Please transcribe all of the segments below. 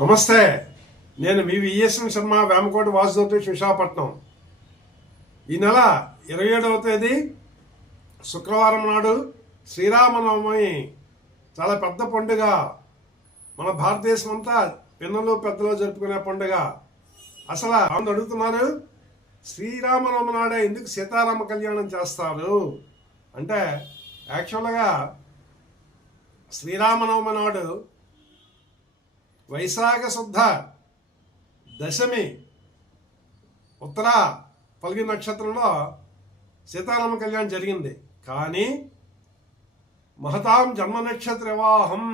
నమస్తే. నేను మీ విఎస్ఎన్ శర్మ, వేమకోట వాసుదేవ్, విశాఖపట్నం. ఈ నెల 27వ తేదీ శుక్రవారం నాడు శ్రీరామనవమి చాలా పెద్ద పండుగ. మన భారతదేశం అంతా పిన్నలు పెద్దలు జరుపుకునే పండుగ. అసలు అందరూ అడుగుతున్నారు, శ్రీరామనవమి నాడే ఎందుకు సీతారామ కళ్యాణం చేస్తారు అంటే, యాక్చువల్గా శ్రీరామనవమి నాడు వైశాఖ శుద్ధ దశమి ఉత్తర పల్గి నక్షత్రంలో సీతారామ కళ్యాణం జరిగింది. కానీ మహతాం జన్మ నక్షత్ర వివాహం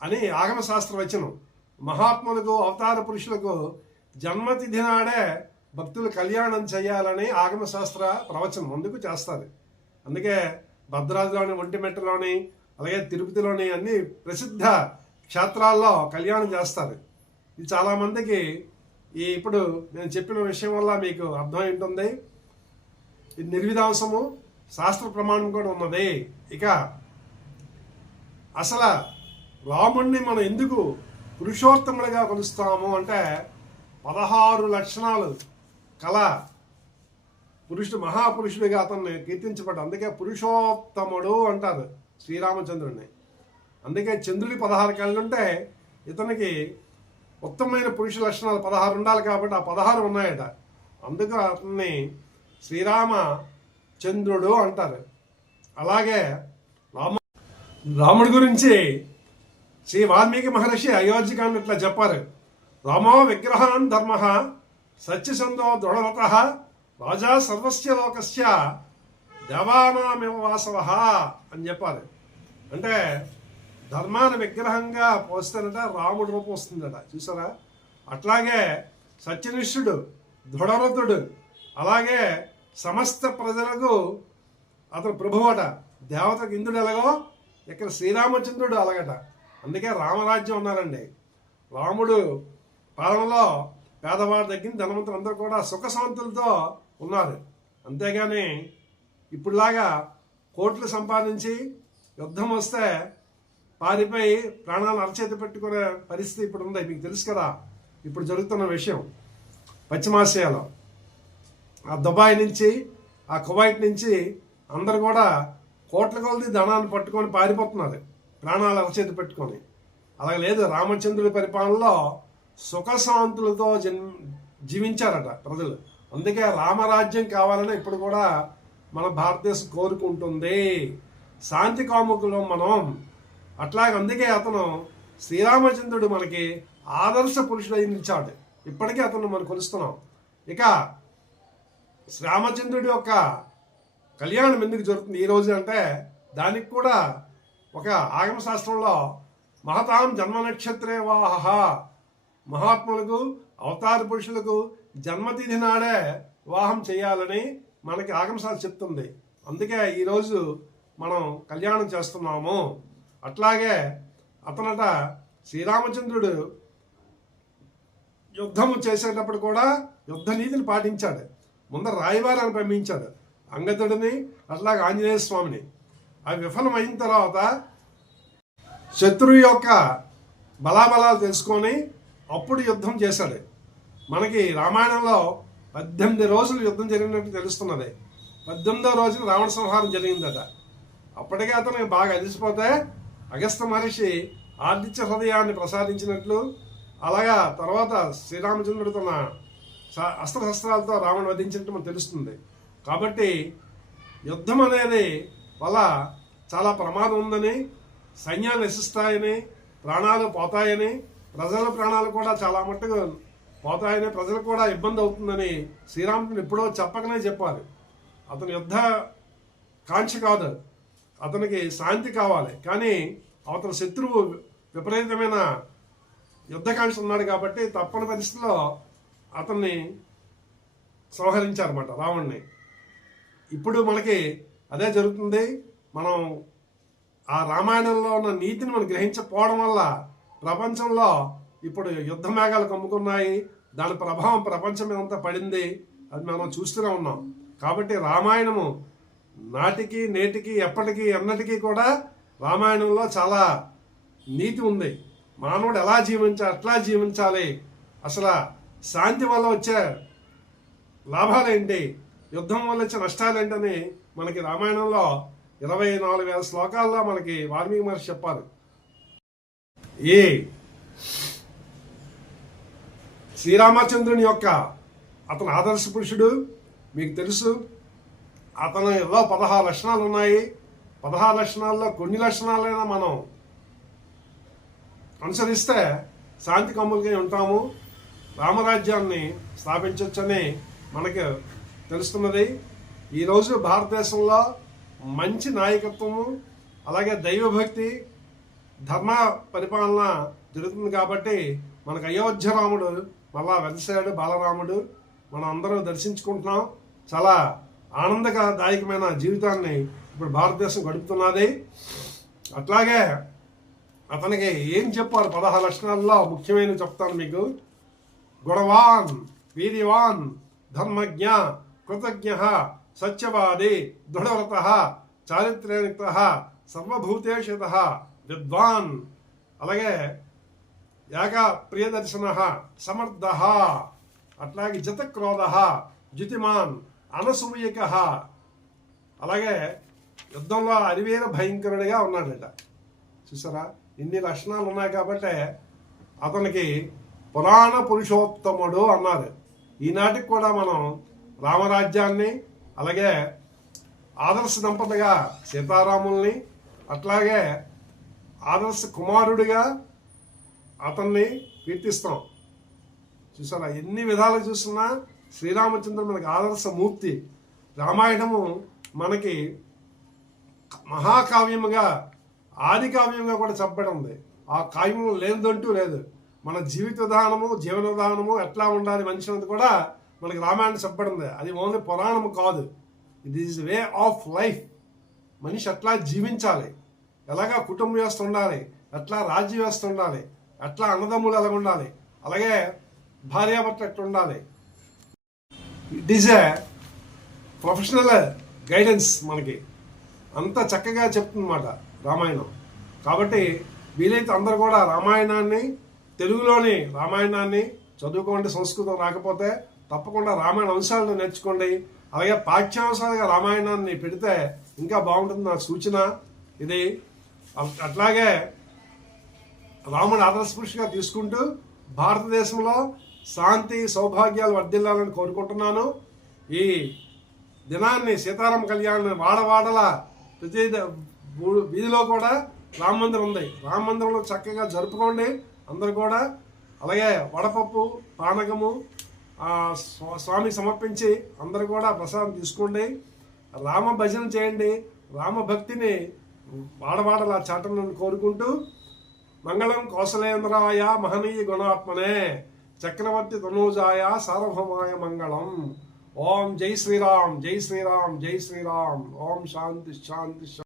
అని ఆగమశాస్త్ర వచనం. మహాత్ములకు, అవతార పురుషులకు జన్మతిథి నాడే భక్తులు కళ్యాణం చేయాలని ఆగమశాస్త్ర ప్రవచనం అందుకు చేస్తారు. అందుకే భద్రాద్రిలోని, ఒంటిమిట్టలోని, అలాగే తిరుపతిలోని అన్ని ప్రసిద్ధ క్షేత్రాల్లో కళ్యాణం చేస్తారు. ఇది చాలామందికి ఇప్పుడు నేను చెప్పిన విషయం వల్ల మీకు అర్థమై ఉంటుంది. ఇది నిర్విధాంసము, శాస్త్ర ప్రమాణం కూడా ఉన్నది. ఇక అసలు రాముణ్ణి మనం ఎందుకు పురుషోత్తముడిగా కొలుస్తాము అంటే, 16 లక్షణాలు కల పురుషుడు, మహాపురుషుడిగా అతన్ని కీర్తించబడ్డాడు. అందుకే పురుషోత్తముడు అంటారు శ్రీరామచంద్రుడిని. అందుకే చంద్రుడి 16 కళ్ళుంటే ఇతనికి ఉత్తమమైన పురుష లక్షణాలు 16 ఉండాలి. కాబట్టి ఆ 16 ఉన్నాయట. అందుకు అతన్ని శ్రీరామ చంద్రుడు అంటారు. అలాగే రాముడి గురించి శ్రీ వాల్మీకి మహర్షి అయోధ్యకాండ ఇట్లా చెప్పారు. రామో విగ్రహాన్ ధర్మ సత్యసందో దృఢరత రాజా సర్వస్య లోకస్య దేవానామివ వాసవ అని చెప్పారు. అంటే ధర్మాన్ని విగ్రహంగా పోస్తానట, రాముడు రూపం వస్తుందట. చూసారా? అట్లాగే సత్యనిష్ఠుడు, దృఢరథుడు, అలాగే సమస్త ప్రజలకు అతను ప్రభువట. దేవతకు ఇంద్రుడు ఎలాగో ఇక్కడ శ్రీరామచంద్రుడు అలాగట. అందుకే రామరాజ్యం ఉన్నారండి. రాముడు పాలనలో పేదవాడి దగ్గర ధనవంతులు అందరూ కూడా సుఖశాంతులతో ఉన్నారు. అంతేగాని ఇప్పుడులాగా కోట్లు సంపాదించి యుద్ధం వస్తే పారిపోయి ప్రాణాలు అరచేతి పెట్టుకునే పరిస్థితి ఇప్పుడు ఉంది. మీకు తెలుసు కదా ఇప్పుడు జరుగుతున్న విషయం. పశ్చిమాసియాలో ఆ దుబాయ్ నుంచి, ఆ కువైట్ నుంచి అందరు కూడా కోట్ల కొలది ధనాన్ని పట్టుకొని పారిపోతున్నారు, ప్రాణాలు అరచేతి పెట్టుకొని. అలాగే లేదు, రామచంద్రుడి పరిపాలనలో సుఖశాంతులతో జీవించారట ప్రజలు. అందుకే రామరాజ్యం కావాలని ఇప్పుడు కూడా మన భారతదేశం కోరుకుంటుంది. శాంతి కాముకులు మనం. అట్లాగే అందుకే అతను శ్రీరామచంద్రుడు మనకి ఆదర్శ పురుషుడై నిలిచాడు. ఇప్పటికీ అతను మనం కొలుస్తున్నాం. ఇక శ్రీరామచంద్రుడి యొక్క కళ్యాణం ఎందుకు జరుగుతుంది ఈరోజు అంటే, దానికి కూడా ఒక ఆగమశాస్త్రంలో మహతాం జన్మ నక్షత్రే వాహ, మహాత్ములకు, అవతార పురుషులకు జన్మతిథి నాడే వివాహం చేయాలని మనకి ఆగమశాస్త్రం చెప్తుంది. అందుకే ఈరోజు మనం కళ్యాణం చేస్తున్నాము. అట్లాగే అతనట శ్రీరామచంద్రుడు యుద్ధము చేసేటప్పుడు కూడా యుద్ధ నీతిని పాటించాడు. ముందర రాయబారాన్ని పంపించాడు, అంగదుడిని, అట్లాగే ఆంజనేయ స్వామిని. అవి విఫలం అయిన తర్వాత శత్రువు యొక్క బలాబలాలు తెలుసుకొని అప్పుడు యుద్ధం చేశాడు. మనకి రామాయణంలో 18 రోజులు యుద్ధం జరిగినట్టు తెలుస్తున్నది. 18వ రోజున రావణ సంహారం జరిగిందట. అప్పటికే అతను బాగా అలిసిపోతే అగస్త్య మహర్షి ఆదిత్య హృదయాన్ని ప్రసాదించినట్లు, అలాగా తర్వాత శ్రీరామచంద్రుడు తన అస్త్రశస్త్రాలతో రావణ వధించినట్టు మనకు తెలుస్తుంది. కాబట్టి యుద్ధం అనేది వల్ల చాలా ప్రమాదం ఉందని, సైన్యాలు నశిస్తాయని, ప్రాణాలు పోతాయని, ప్రజల ప్రాణాలు కూడా చాలా మట్టుకు పోతాయని, ప్రజలకు కూడా ఇబ్బంది అవుతుందని శ్రీరాముడు ఎప్పుడో చెప్పకనే చెప్పారు. అతను యుద్ధ కాంక్ష కాదు, అతనికి శాంతి కావాలి. కానీ అవతల శత్రువు విపరీతమైన యుద్ధకాంక్ష ఉన్నాడు కాబట్టి తప్పని పరిస్థితిలో అతన్ని సంహరించారన్నమాట, రావణ్ణి. ఇప్పుడు మనకి అదే జరుగుతుంది. మనం ఆ రామాయణంలో ఉన్న నీతిని మనం గ్రహించకపోవడం వల్ల ప్రపంచంలో ఇప్పుడు యుద్ధ మేఘాలు కమ్ముకున్నాయి. దాని ప్రభావం ప్రపంచం మీదంతా పడింది. అది మనం చూస్తూనే ఉన్నాం. కాబట్టి రామాయణము నాటికి, నేటికి, ఎప్పటికీ, ఎన్నటికీ కూడా రామాయణంలో చాలా నీతి ఉంది. మానవుడు ఎలా జీవించాలి, ఎట్లా జీవించాలి, అసలు శాంతి వల్ల వచ్చే లాభాలేంటి, యుద్ధం వల్ల వచ్చే నష్టాలేంటని మనకి రామాయణంలో 24,000 శ్లోకాల్లో మనకి వాల్మీకి మహర్షి చెప్పారు. ఈ శ్రీరామచంద్రుని యొక్క అతను ఆదర్శ పురుషుడు మీకు తెలుసు. అతను ఏదో 16 లక్షణాలు ఉన్నాయి. 16 లక్షణాల్లో కొన్ని లక్షణాలైనా మనం అనుసరిస్తే శాంతి కమ్ములుగా ఉంటాము, రామరాజ్యాన్ని స్థాపించవచ్చని మనకు తెలుస్తున్నది. ఈరోజు భారతదేశంలో మంచి నాయకత్వము, అలాగే దైవభక్తి, ధర్మ పరిపాలన జరుగుతుంది. కాబట్టి మనకు అయోధ్య రాముడు మళ్ళా వెలిసాడు, బాలరాముడు. మనం అందరూ దర్శించుకుంటున్నాం. చాలా ఆనందదాయకమైన జీవితాన్ని ఇప్పుడు భారతదేశం గడుపుతున్నది. అట్లాగే అతనికి ఏం చెప్పారు 16 లక్షణాల్లో ముఖ్యమైన చెప్తాను మీకు. గుణవాన్, వీర్యవాన్, ధర్మజ్ఞ, కృతజ్ఞ, సత్యవాది, దృఢవ్రత, చారిత్ర్యయుక్త, సర్వభూతేషిత, విద్వాన్, అలాగే యాగ ప్రియదర్శన, సమర్థ, అట్లాగే జితక్రోధ, జ్యుతిమాన్, అనసూయక, అలాగే యుద్ధంలో అరివేర భయంకరుడిగా ఉన్నాడట. చూసారా, ఇన్ని లక్షణాలు ఉన్నాయి కాబట్టి అతనికి పురాణ పురుషోత్తముడు అన్నారు. ఈనాటికి కూడా మనం రామరాజ్యాన్ని, అలాగే ఆదర్శ దంపతిగా సీతారాముల్ని, అట్లాగే ఆదర్శ కుమారుడిగా అతన్ని కీర్తిస్తాం. చూసారా, ఎన్ని విధాలు చూస్తున్నా శ్రీరామచంద్రుడు మనకి ఆదర్శ మూర్తి. రామాయణము మనకి మహాకావ్యముగా, ఆది కావ్యంగా కూడా చెప్పబడి ఉంది. ఆ కావ్యం లేదంటూ లేదు. మన జీవిత విధానము, జీవన విధానము ఎట్లా ఉండాలి మనిషి అనేది కూడా మనకి రామాయణం చెప్పబడి ఉంది. అది ఓన్లీ పురాణము కాదు, it is way of life. మనిషి ఎట్లా జీవించాలి, ఎలాగా కుటుంబ వ్యవస్థ ఉండాలి, ఎట్లా రాజ్య వ్యవస్థ ఉండాలి, ఎట్లా అన్నదమ్ములు ఎలాగ ఉండాలి, అలాగే భార్యాభర్త ఎట్లా ఉండాలి. It is a professional guidance. మనకి అంత చక్కగా చెప్తుందన్నమాట రామాయణం. కాబట్టి వీలైతే అందరూ కూడా రామాయణాన్ని, తెలుగులోని రామాయణాన్ని చదువుకోండి. సంస్కృతం రాకపోతే తప్పకుండా రామాయణ అంశాలను నేర్చుకోండి. అలాగే పాఠ్యాంశాలుగా రామాయణాన్ని పెడితే ఇంకా బాగుంటుంది నా సూచన ఇది. అట్లాగే రాముడు ఆదర్శ పురుషుగా తీసుకుంటూ భారతదేశంలో శాంతి సౌభాగ్యాలు వర్ధిల్లాలని కోరుకుంటున్నాను. ఈ దినాన్ని, సీతారామ కళ్యాణాన్ని వాడవాడల ప్రతి వీధిలో కూడా రామ మందిరం ఉంది. రామ మందిరంలో చక్కగా జరుపుకోండి అందరు కూడా. అలాగే వడపప్పు, పానకము స్వామికి సమర్పించి అందరు కూడా ప్రసాదం తీసుకోండి. రామ భజన చేయండి. రామ భక్తిని వాడవాడలా చాటలను కోరుకుంటూ, మంగళం కౌసలేంద్రాయ మహనీయ గుణాత్మనే చక్రవర్తి తనూజాయ సార్వభౌమాయ మంగళం. ఓం జై శ్రీరామ్, జై శ్రీరామ్, జై శ్రీరామ్. ఓం శాంతి శాంతి.